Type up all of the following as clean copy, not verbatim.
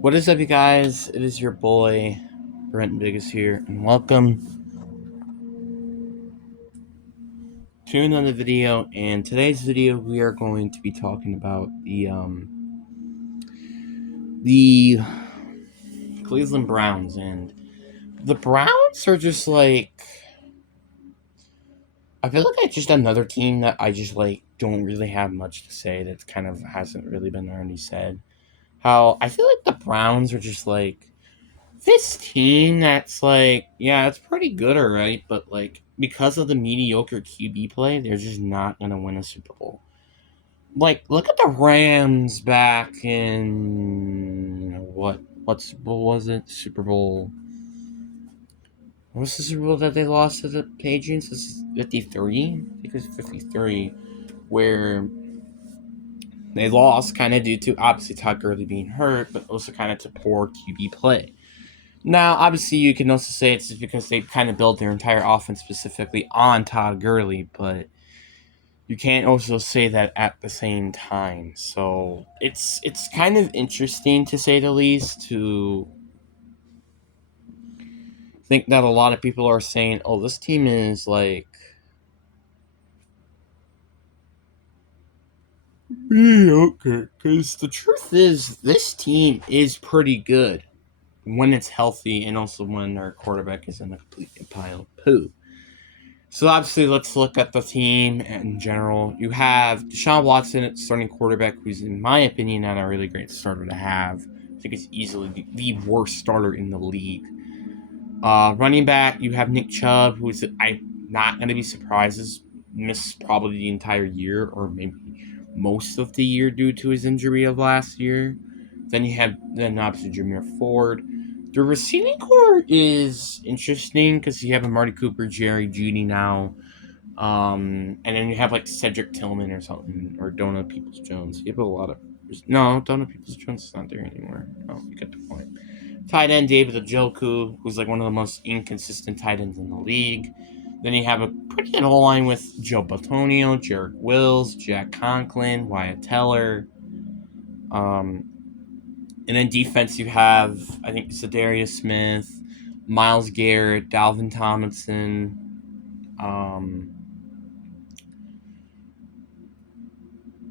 What is up, you guys? It is your boy, Brent Biggest here, and welcome to another video. And today's video, we are going to be talking about the Cleveland Browns, and the Browns are just like I feel like it's just another team that I just don't really have much to say. That kind of hasn't really been already said. How I feel like the Browns are just like this team that's yeah, it's pretty good, alright, but because of the mediocre QB play, they're just not gonna win a Super Bowl. Look at the Rams back in what Super Bowl was it? Super Bowl. What was the Super Bowl that they lost to the Patriots? This is 53. I think it was 53, where they lost kind of due to obviously Todd Gurley being hurt, but also kind of to poor QB play. Now, obviously, you can also say it's just because they kind of built their entire offense specifically on Todd Gurley, but you can't also say that at the same time. So it's kind of interesting, to say the least, to think that a lot of people are saying, "Oh, this team is mediocre," because the truth is, this team is pretty good when it's healthy, and also when their quarterback isn't a complete pile of poo. So obviously, let's look at the team in general. You have Deshaun Watson at starting quarterback, who's, in my opinion, not a really great starter to have. I think it's easily the worst starter in the league. Running back, you have Nick Chubb, who's I'm not going to be surprised is missed probably the entire year, or maybe most of the year due to his injury of last year. Then obviously Jameer Ford. The receiving core is interesting because you have Amari Cooper, Jerry Judy now, and then you have Cedric Tillman or something, or Donald Peoples Jones. You have a lot of Donald Peoples Jones is not there anymore. Oh, you get the point. Tight end David Njoku, who's one of the most inconsistent tight ends in the league. Then you have a pretty good line with Joe Batonio, Jarek Wills, Jack Conklin, Wyatt Teller. Um, and then defense, you have, I think, Zadarius Smith, Miles Garrett, Dalvin Tomlinson,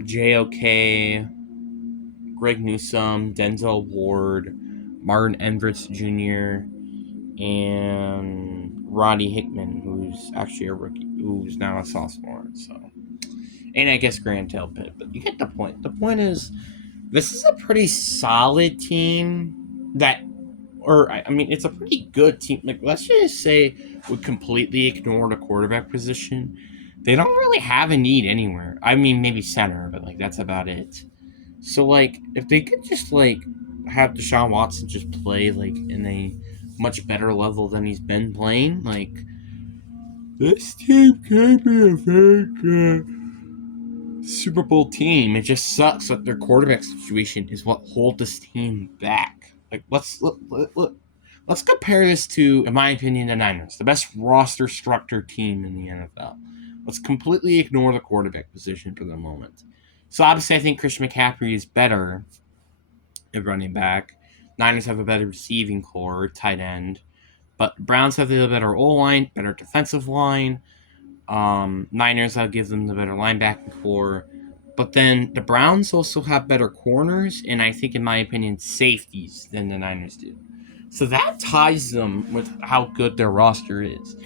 JOK, Greg Newsome, Denzel Ward, Martin Enverts Jr., and Roddy Hickman, who's actually a rookie, who's now a sophomore. So, and I guess Grant Pitt, but you get the point. The point is, this is a pretty solid team that, or I mean, it's a pretty good team. Let's just say we completely ignore the quarterback position. They don't really have a need anywhere. I mean, maybe center, but that's about it. So if they could just have Deshaun Watson just play in a much better level than he's been playing, this team can be a very good Super Bowl team. It just sucks that their quarterback situation is what holds this team back. Let's compare this to, in my opinion, the Niners, the best roster structure team in the NFL. Let's completely ignore the quarterback position for the moment. So obviously, I think Christian McCaffrey is better at running back. Niners have a better receiving core, tight end, but Browns have the better O line, better defensive line. Niners, I'll give them the better linebacking core. But then the Browns also have better corners, and I think, in my opinion, safeties than the Niners do. So that ties them with how good their roster is.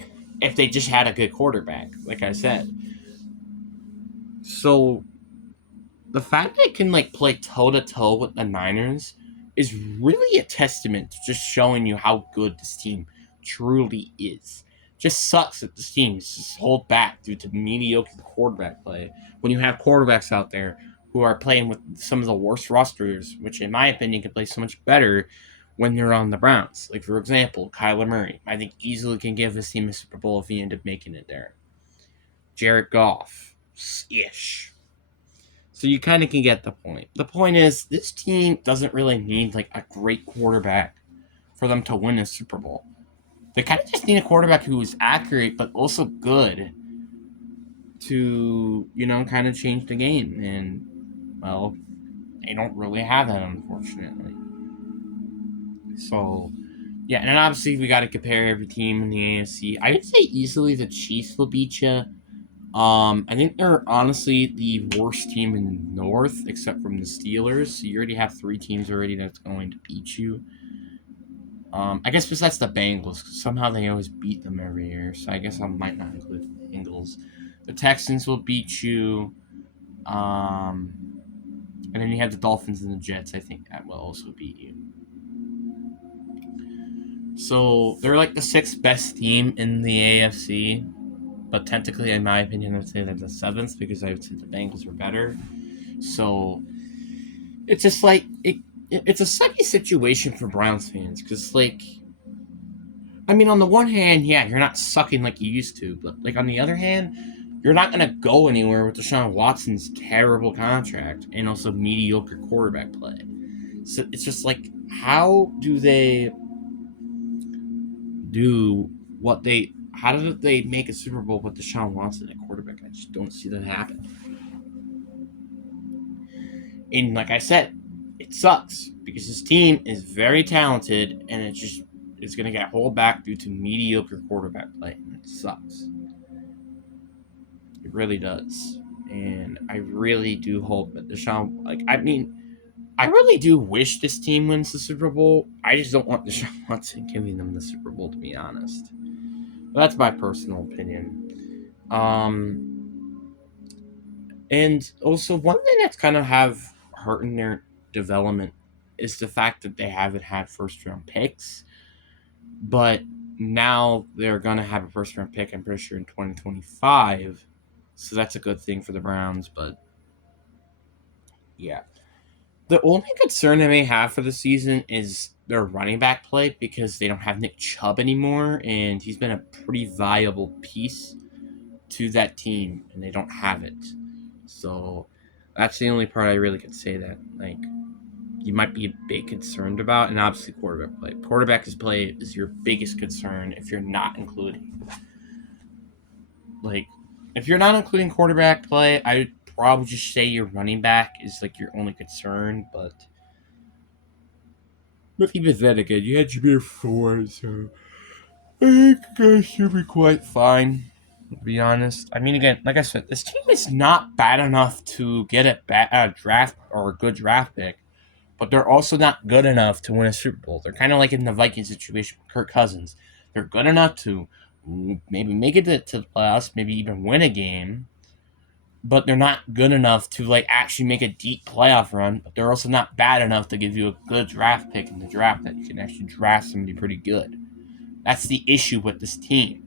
If they just had a good quarterback, like I said. So the fact they can play toe to toe with the Niners is really a testament to just showing you how good this team truly is. Just sucks that this team is just hold back due to mediocre quarterback play when you have quarterbacks out there who are playing with some of the worst rosters, which in my opinion can play so much better when they're on the Browns. Like, for example, Kyler Murray. I think easily can give this team a Super Bowl if he ended up making it there. Jared Goff. Ish. So you kind of can get the point. The point is, this team doesn't really need a great quarterback for them to win a Super Bowl. They kind of just need a quarterback who is accurate but also good to, kind of change the game. And, well, they don't really have that, unfortunately. So, yeah, and then obviously we got to compare every team in the AFC. I would say easily the Chiefs will beat you. I think they're honestly the worst team in the North, except from the Steelers. So you already have three teams already that's going to beat you. I guess besides the Bengals, 'cause somehow they always beat them every year. So I guess I might not include the Bengals. The Texans will beat you. And then you have the Dolphins and the Jets. I think that will also beat you. So they're like the sixth best team in the AFC, but technically, in my opinion, I would say they're the seventh because I would say the Bengals are better. So it's just like it's a sucky situation for Browns fans because, like, I mean, on the one hand, yeah, you're not sucking like you used to, but like on the other hand, you're not gonna go anywhere with Deshaun Watson's terrible contract and also mediocre quarterback play. So it's just like, how do they do what they? How did they make a Super Bowl with Deshaun Watson at quarterback? I just don't see that happen. And like I said, it sucks because his team is very talented, and it's gonna get held back due to mediocre quarterback play. And it sucks. It really does. And I really do hope that Deshaun, like, I mean, I really do wish this team wins the Super Bowl. I just don't want Deshaun Watson giving them the Super Bowl, to be honest. But that's my personal opinion. And also, one thing that's kind of have hurting their development is the fact that they haven't had first round picks. But now they're going to have a first round pick, I'm pretty sure, in 2025. So that's a good thing for the Browns. But yeah. The only concern I may have for the season is their running back play because they don't have Nick Chubb anymore, and he's been a pretty viable piece to that team, and they don't have it. So that's the only part I really could say that like you might be a bit concerned about, and obviously quarterback play. Quarterback's play is your biggest concern if you're not including like if you're not including quarterback play. I would probably just say your running back is like your only concern, but even then again, you had Jameer Ford, so I think you guys should be quite fine. To be honest, I mean, again, like I said, this team is not bad enough to get a draft or a good draft pick, but they're also not good enough to win a Super Bowl. They're kind of like in the Vikings situation with Kirk Cousins. They're good enough to maybe make it to the playoffs, maybe even win a game, but they're not good enough to like actually make a deep playoff run. But they're also not bad enough to give you a good draft pick in the draft that you can actually draft somebody pretty good. That's the issue with this team.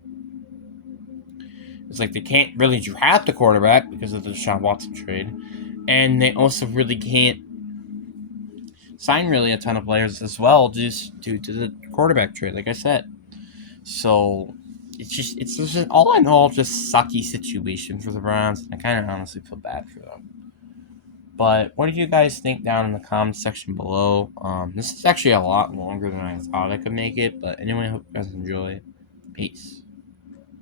It's like they can't really draft a quarterback because of the Deshaun Watson trade, and they also really can't sign really a ton of players as well just due to the quarterback trade, like I said. So it's just all in all just sucky situation for the Browns. And I kind of honestly feel bad for them. But what do you guys think down in the comments section below? This is actually a lot longer than I thought I could make it. But anyway, I hope you guys enjoy. Peace.